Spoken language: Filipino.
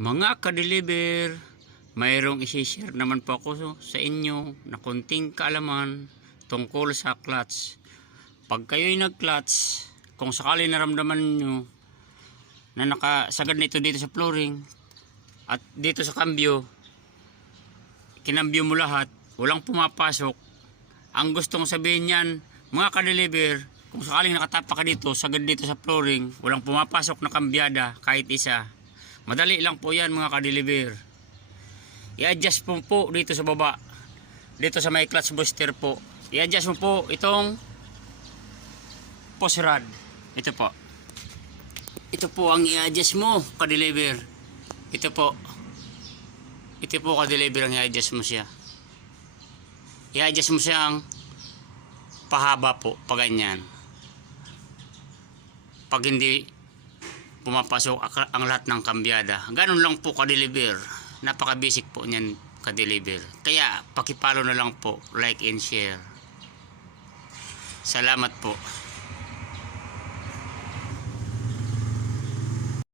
Mga ka-deliver, mayroong isi-share naman po ako sa inyo na konting kaalaman tungkol sa clutch. Pag kayo'y nag-clutch, kung sakali naramdaman nyo na nakasagad na ito dito sa flooring at dito sa cambio, kinambyo mo lahat, walang pumapasok, ang gustong sabihin yan, mga ka-deliver, kung sakaling nakatapa ka dito, sagad dito sa flooring, walang pumapasok na kambyada kahit isa, madali lang po yan mga ka-deliver. I-adjust po dito sa baba, dito sa may clutch booster po, i-adjust mo po itong post rod. Ito po ang i-adjust mo ka-deliver. Ito po ka-deliver ang i-adjust mo siya. I-adjust mo siyang pahaba po, paganyan. Pag hindi pumapasok ang lahat ng kambyada. Ganun lang po ka-deliver. Napaka-basic po niyan ka-deliver. Kaya pakipalo na lang po, like and share. Salamat po.